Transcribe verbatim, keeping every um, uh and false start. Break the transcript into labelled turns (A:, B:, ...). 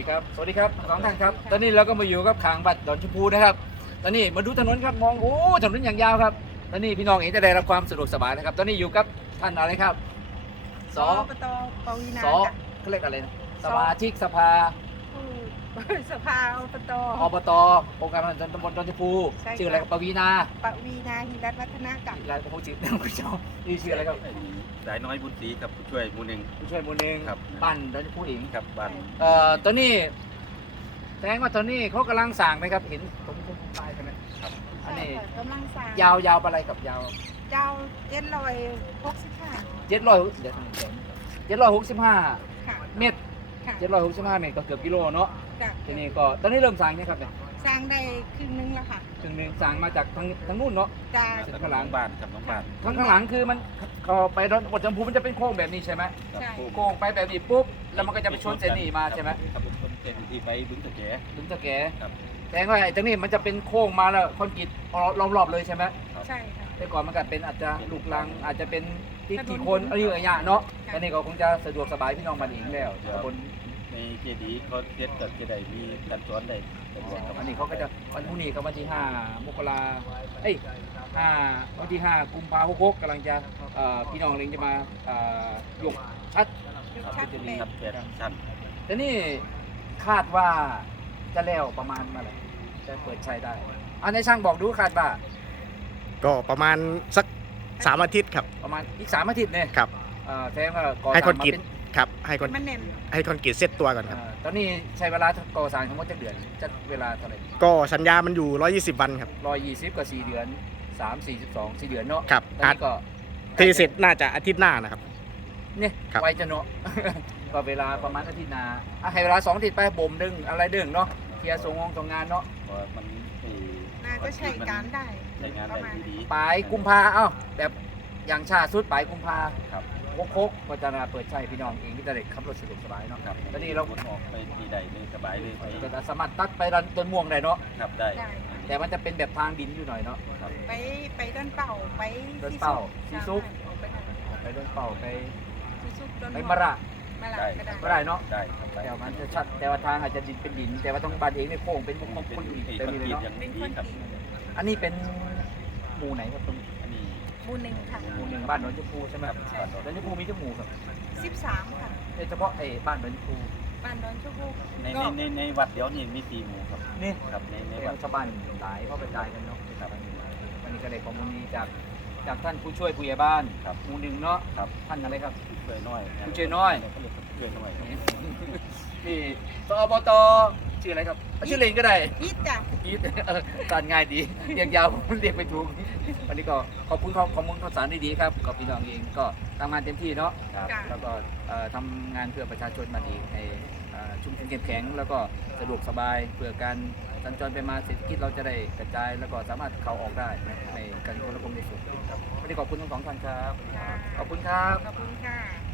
A: ดีครับสวัสดีครับสองท่านครับตอนนี้เราก็มาอยู่กับขางบัตรดอนชมพูนะครับตอนนี้มาดูถนนครับมองโอ้ถนนอย่างยาวครับตอนนี้พี่น้องเองจะได้รับความสะดวกสบายนะครับ ตอนนี้อยู่กับท่านอะไรครับส
B: อปตปวีนา
A: ส
B: จ้ะ
A: เขาเรียกอะไรนะสมาชิกสภา
B: ผู้สภาอบต
A: อบตองค์การบริหารส่วนตำบลดอนชมพู
B: ใช่ครับ
A: ชื่ออะไรครับปวีนา
B: ปวีนาหิรัตน์วัฒนากับ
A: อีกรายผู้จิตนะผู้ชมนี่ชื่ออะไรครับ
C: สายน้อยบุญศรีครับผู้ช่วยหมู่หนึ่ง
A: ผู้ช่วยหมูลหนึ่ง
C: ครับ
A: บ้านดอนชมพูเอง
C: ครับบ้าน
A: เอ่อตอนนี้แสดงว่าตอนนี้เขากำลังสั่งไหมครับเห็นผมผมตายใช่ไหมครับอันนี้
B: กำลังสร้าง
A: ยาวยาวไปอะไรกับยาว
B: เจ้าเจ็ดร้อยหกสิบห้า
A: เจ็ดร้อยเดี๋ยวเจ็ดร้อยหกสิบห้า
B: ค่ะ
A: เมตร
B: ค่ะ
A: เจ็ดร้อยหกสิบห้าเมตรก็เกือบกิโลเนาะ
B: จ้ะ
A: ทีนี้ก็ตอนนี้เริ่มสั่งเนี่ยครับเนี่ย
B: สร้างได้ครึ่งนึงแล้วค่ะ
A: ถึงหนึ่งสั่งมาจากทางทางนู้นเนาะ
B: จ้า
A: ซึ่ง
C: ข้า
A: ข้าง งหลั
C: หลั
A: ง
C: งบ้านครับน้องบ้าน
A: ทางข้างหลังคือมันเขาไปดอนบทจำพูมันจะเป็นโค้งแบบนี้ใช่ไหม
C: ครับ
B: ใช่
A: โค้งไปแบบนี้ปุ๊บแล้วมันก็จะไปชนเส้นนี้มาใช่ไหม
C: ครับผมชนเส้นที่ไปบึงตะแก
A: ถึงจะแก่
C: ครับ
A: แต่ว่าไอ้ตรงนี้มันจะเป็นโค้งมาแล้วคอนกรีตรอบๆเลยใช่ไหม
B: ใช่ค่ะ
A: แต่ก่อนมันก็เป็นอาจจะลูกลังอาจจะเป็นที่
B: ถนน
A: ที่คนอะไรอย่างเงี้ยเนาะ
B: ค่ะ
A: ตอนนี้ก็คงจะสะดวกสบายพี่น้องมาเองแล้วบน
C: ในเจดีย์เขาเทียบกับเจดีย์มีการสอนได้สะดวกครับ
A: อันนี้เขาก็จะวันพรุ่งนี้ก็วันที่ห้ามกราเอ้ยห้าวันที่ห้ากุมภาพันธ์หกกำลังจะเอ่อพี่น้องเองจะมาเอ่อยกชัด
B: ยก
C: ครับ
B: ชัด
C: จะ
B: แบ
C: มีครับ
B: บ
C: แปดชั้น
A: แต่นี่คาดว่าจะแล้วประมาณเมื่อไหร่จะเปิดใช้ได้อันในช่างบอกดูคาดว่า
D: ก็ประมาณสักสามอาทิตย์ครับ
A: ประมาณอีกสามอาทิตย์เนี่ย
D: ครับ
A: เอ่อแสดงว่าก่อ
D: ให้
A: ส
D: ค
A: ร้า
D: อน
A: ง
D: กรี
A: มา
D: ต
A: เป็น
D: ครับให้คอน
B: มันแน่น
D: ให้คอนกรีตเซตตัวก่อนครับ
A: เอ่อตอนนี้ใช้เวลาก่อสร้างทั้งหมดจะเดือนจะเวลาเท่าไหร่
D: ก็สัญญามันอยู่หนึ่งร้อยยี่สิบวันครับ
A: ร้อยยี่สิบกับสี่เดือนสามสี่สิบสองสี่เดือนเนาะ
D: ครับ
A: ตอนนี้ก็
D: เทเสร็จน่าจะอาทิตย์หน้านะครับ
A: เนี่ย
D: ครับ
A: ไวจะเนาะ ก็เวลาประมาณอาทิตย์หนาอ่ะให้เวลาสองอาทิตย์ไปบ่มดึงอะไรดึงเนาะเคลียร์ส่งงงส่งงานเนาะ
C: เพราะมันไอ้
B: น่าจะใช้การได้
C: ใช้งาน
B: ประ
C: ได้
B: มาณ
C: ดี
A: ปลายกุมภาเอ้าแบบอย่างชาสุดปลายกุมภา
C: ครับ
A: โคกโคกก็จะมาเปิดใช้พี่น้องเองที่จะได้ขับรถสะดวกสบายเนาะ
C: ครับ
A: ตอนนี้เรา
C: หมุนออกไปที่ใดเลยสบายเลยไป
A: ก็จะสามารถตัดไปรันต้นม่วงได้เนาะ
C: ครับได้
B: ได้
A: แต่มันจะเป็นแบบทางดินอยู่หน่อยเนาะ
C: ครับ
B: ไปไปด้านเป่าไป
A: ด้านเป่าสีซุก
B: ไปทาง
A: ไปต้นเป่าไป
B: สีซุกต้น
A: ไปมะระ
B: มะระก็ได้
A: ไม่ได้เนาะ
C: ได้ครับได้
A: แต่มันจะชัดแต่ว่าทางอาจจะดินเป็นดิน แต่ว่าต้องบานเองในโค้งเป็น
C: เป็น
A: คน
C: เป็น
A: คนอื่น
C: ไอ้
A: แต่
C: คอน
A: มีเลย
C: กรีต
A: เนาะ
C: อย่างดีครับ
A: อันนี้เป็นหมู่ไหนครับตรง
C: อันนี้
B: หมู่หนึ่งค่ะ
A: หมู่หนึ่งบ้านหนองชมพูใช่ไหมครับ
B: ใช่
A: บ้านหนองชมพูมีทุกหมู่ครับ
B: สิบสามค่ะ
A: เฉพาะไอ้บ้านหนองชมพู
B: บ้านดอนชมพู
C: ใน
B: ก็
C: ในในในวัดเดียวนี่มีสี่หมู่ครับ
A: นี่
C: ครับในใน
A: ใน
C: วั
A: วั
C: ด
A: ดชาวบ้านหลายเขากระจายกันเนาะครับวันนี้ก็ได้ข้อมูลนี้จากจากท่านผู้ช่วยผู้ใหญ่บ้าน
C: ครับ
A: หมู่หนึ่งเนาะ
C: ครับ
A: ท่านอะไรครับ
C: ช่วยน้อย
A: ผู้ช่วยน้อย
C: เขาเรียกผู้ช่วยน้อยครับ
A: นี่ตอบตชื่ออะไรครับอ่ะชื่อเล่นก็ได้
B: อีทจ้ะ
A: อีทเออการง่ายดีเรียกยาวผมเรียกไม่ถูกวันนี้ก็ขอบคุณข้อข้อมูลข่าวสารดีๆครับกับพี่น้องเองก็ทำงานเต็มที่เนาะ
C: ครับ
B: จ้ะ
A: แล้วก็เอ่อทำงานเพื่อประชาชนมาดีให้เอ่อชุมชนเข้มแข็ง แล้วก็สะดวกสบายเพื่อการสัญจรไปมาเศรษฐกิจเราจะได้กระจาย แล้วก็สามารถเข้าออกได้ในการคนละคมในส่วนครับวันนี้ขอบคุณทั้งสองท่านครับ
B: ค่ะ
A: ขอบคุณครับ
B: ขอบคุณค่ะ